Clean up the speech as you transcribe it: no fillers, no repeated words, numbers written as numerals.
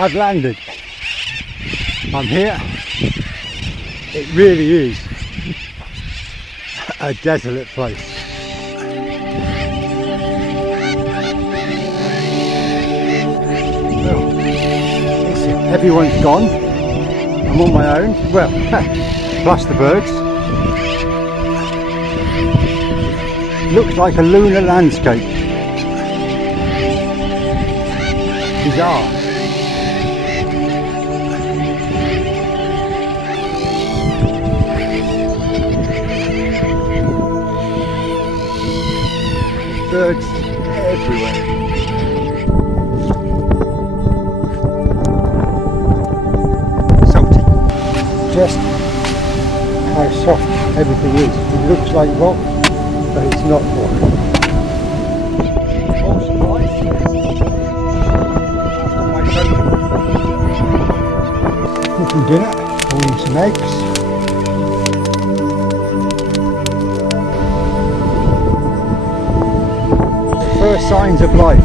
I've landed. I'm here. It really is a desolate place. Well, everyone's gone. I'm on my own. Well, plus the birds. Looks like a lunar landscape. Bizarre. Birds everywhere. Salty. Just how soft everything is. It looks like rock, but it's not rock. Oh, surprise. Cooking dinner, boiling some eggs. First signs of life.